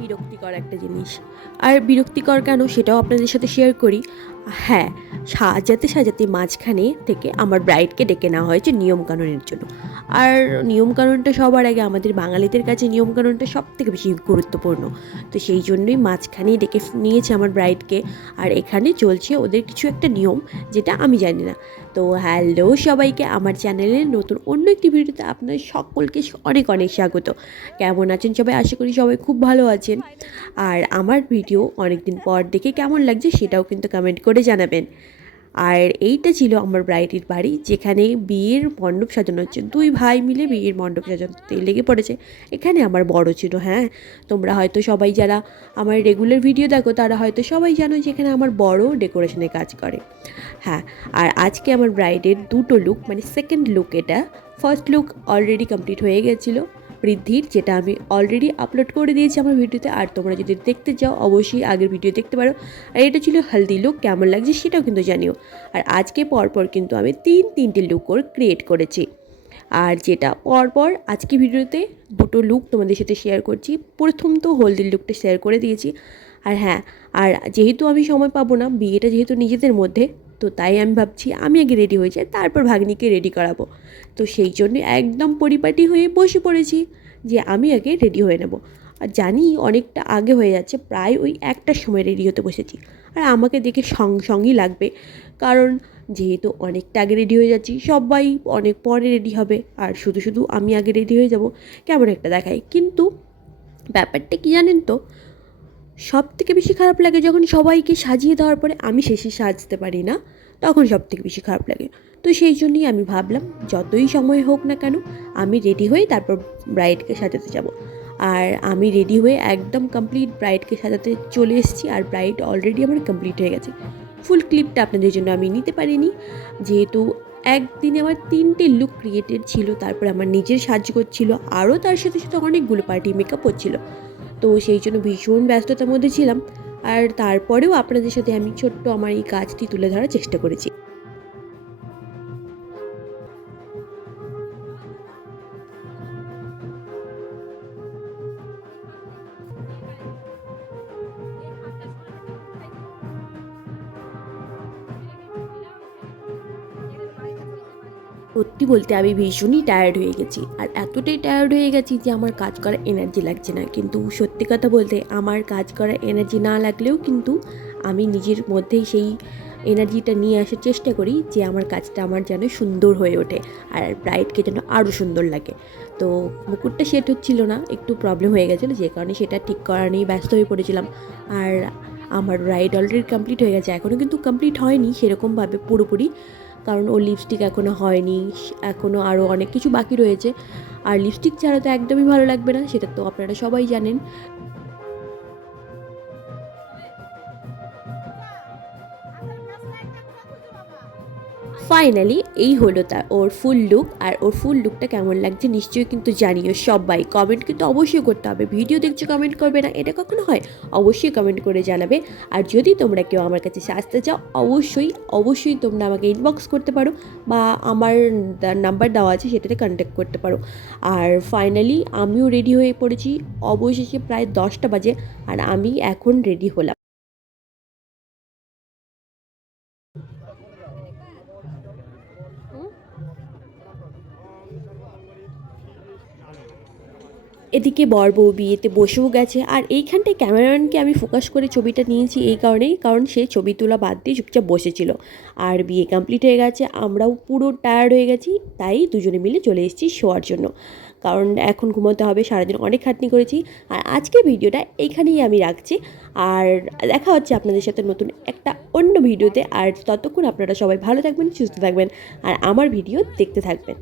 বিরক্তিকর একটা জিনিস। আর বিরক্তিকর কেন সেটাও আপনাদের সাথে শেয়ার করি। হ্যাঁ, সাজাতে সাজাতে মাঝখানে থেকে আমার ব্রাইডকে ডেকে নেওয়া হয়েছে নিয়মকানুনের জন্য। আর নিয়মকানুনটা সবার আগে আমাদের বাঙালিদের কাছে নিয়মকানুনটা সবথেকে বেশি গুরুত্বপূর্ণ। তো সেই জন্যই মাঝখানেই ডেকে নিয়েছে আমার ব্রাইডকে। আর এখানে চলছে ওদের কিছু একটা নিয়ম, যেটা আমি জানি না। তো হ্যালো সবাইকে, আমার চ্যানেলের নতুন অন্য একটি ভিডিওতে আপনাদের সকলকে অনেক অনেক স্বাগত। কেমন আছেন সবাই? আশা করি সবাই খুব ভালো আছেন। আর আমার ভিডিও অনেক দিন পর দেখে কেমন লাগছে সেটাও কিন্তু কমেন্ট করে জানাবেন। আর এইটা ছিল আমার ব্রাইডের বাড়ি, যেখানে বিয়ের মণ্ডপ সাজানো হচ্ছে। দুই ভাই মিলে বিয়ের মণ্ডপ সাজাতে লেগে পড়েছে। এখানে আমার বড় ছিল। হ্যাঁ, তোমরা হয়তো সবাই যারা আমার রেগুলার ভিডিও দেখো তারা হয়তো সবাই জানো যে এখানে আমার বড় ডেকোরেশনের কাজ করে। হ্যাঁ, আর আজকে আমার ব্রাইডের দুটো লুক, মানে সেকেন্ড লুক এটা। ফার্স্ট লুক অলরেডি কমপ্লিট হয়ে গেছিলো বৃদ্ধির, যেটা আমি অলরেডি আপলোড করে দিয়েছি আমার ভিডিওতে। আর তোমরা যদি দেখতে চাও অবশ্যই আগের ভিডিও দেখতে পারো। আর এটা ছিল হলদি লুক, কেমন লাগছে সেটাও কিন্তু জানিও। আর আজকে পরপর কিন্তু আমি তিনটে লুক করে ক্রিয়েট করেছি। আর যেটা পরপর আজকে ভিডিওতে দুটো লুক তোমাদের সাথে শেয়ার করছি। প্রথম তো হলদির লুকটা শেয়ার করে দিয়েছি। আর হ্যাঁ, আর যেহেতু আমি সময় পাবো না, বিয়েটা যেহেতু নিজেদের মধ্যে, তো তাই আমি ভাবছি আমি আগে রেডি হয়ে যাই, তারপর ভাগ্নিকে রেডি করাবো। তো সেই জন্য একদম পরিপাটি হয়ে বসে পড়েছি যে আমি আগে রেডি হয়ে নেব। আর জানি অনেকটা আগে হয়ে যাচ্ছে, প্রায় ওই 1টার সময় রেডি হতে বসেছি। আর আমাকে দেখে সঙ্গই লাগবে, কারণ যেহেতু অনেকটা আগে রেডি হয়ে যাচ্ছি, সবাই অনেক পরে রেডি হবে, আর শুধু শুধু আমি আগে রেডি হয়ে যাব, কেমন একটা দেখায়। কিন্তু ব্যাপারটা কী জানেন তো, সব থেকে বেশি খারাপ লাগে যখন সবাইকে সাজিয়ে দেওয়ার পরে আমি শেষে সাজতে পারি না, তখন সব থেকে বেশি খারাপ লাগে। তো সেই জন্যই আমি ভাবলাম যতই সময় হোক না কেন, আমি রেডি হয়ে তারপর ব্রাইডকে সাজাতে যাব। আর আমি রেডি হয়ে একদম কমপ্লিট ব্রাইডকে সাজাতে চলে এসেছি। আর ব্রাইড অলরেডি আমার কমপ্লিট হয়ে গেছে। ফুল ক্লিপটা আপনাদের জন্য আমি নিতে পারিনি, যেহেতু একদিনে আমার 3টে লুক ক্রিয়েটেড ছিল। তারপরে আমার নিজের সাজগোজ ছিল, আরও তার সাথে সাথে অনেকগুলো পার্টি মেকআপ হচ্ছিল। তো সেই জন্য ভীষণ ব্যস্ততার মধ্যে ছিলাম। আর তারপরেও আপনাদের সাথে আমি ছোট্ট আমার এই কাজটি তুলে ধরার চেষ্টা করেছি। সত্যি বলতে আমি ভীষণই টায়ার্ড হয়ে গেছি। আর এতটাই টায়ার্ড হয়ে গেছি যে আমার কাজ করার এনার্জি লাগছে না। কিন্তু সত্যি কথা বলতে আমার কাজ করার এনার্জি না লাগলেও কিন্তু আমি নিজের মধ্যেই সেই এনার্জিটা নিয়ে আসার চেষ্টা করি যে আমার কাজটা আমার যেন সুন্দর হয়ে ওঠে, আর ব্রাইডকে যেন আরও সুন্দর লাগে। তো মুকুটটা সেট হচ্ছিল না, একটু প্রবলেম হয়ে গেছিলো, যে কারণে সেটা ঠিক করা নিয়ে ব্যস্ত হয়ে পড়েছিলাম। আর আমার ব্রাইড অলরেডি কমপ্লিট হয়ে গেছে, এখনও কিন্তু কমপ্লিট হয়নি সেরকমভাবে পুরোপুরি, কারণ ওর লিপস্টিক এখনও হয়নি, এখনও আরও অনেক কিছু বাকি রয়েছে। আর লিপস্টিক ছাড়া তো একদমই ভালো লাগবে না, সেটা তো আপনারা সবাই জানেন। ফাইনালি এই হলো তার ওর ফুল লুক। আর ওর ফুল লুকটা কেমন লাগছে নিশ্চয়ই কিন্তু জানিও সবাই। কমেন্ট কিন্তু অবশ্যই করতে হবে, ভিডিও দেখছো কমেন্ট করবে না এটা কখনো হয়? অবশ্যই কমেন্ট করে জানাবে। আর যদি তোমরা কেউ আমার কাছে সাজতে চাও, অবশ্যই অবশ্যই তোমরা আমাকে ইনবক্স করতে পারো, বা আমার নাম্বার দেওয়া আছে সেটাতে কন্ট্যাক্ট করতে পারো। আর ফাইনালি আমিও রেডি হয়ে পড়েছি। অবশেষে প্রায় 10টা বাজে, আর আমি এখন রেডি হলাম। এদিকে বর বউ বিয়েতে বসেও গেছে। আর এইখানটায় ক্যামেরাম্যানকে আমি ফোকাস করে ছবিটা নিয়েছি এই কারণেই, কারণ সে ছবি তোলা বাদ দিয়ে চুপচাপ বসেছিল। আর বিয়ে কমপ্লিট হয়ে গেছে, আমরাও পুরো টায়ার্ড হয়ে গেছি, তাই দুজনে মিলে চলে এসেছি শোয়ার জন্য, কারণ এখন ঘুমোতে হবে, সারাদিন অনেক খাটনি করেছি। আর আজকের ভিডিওটা এইখানেই আমি রাখছি। আর দেখা হচ্ছে আপনাদের সাথে নতুন একটা অন্য ভিডিওতে। আর ততক্ষণ আপনারা সবাই ভালো থাকবেন, সুস্থ থাকবেন, আর আমার ভিডিও দেখতে থাকবেন।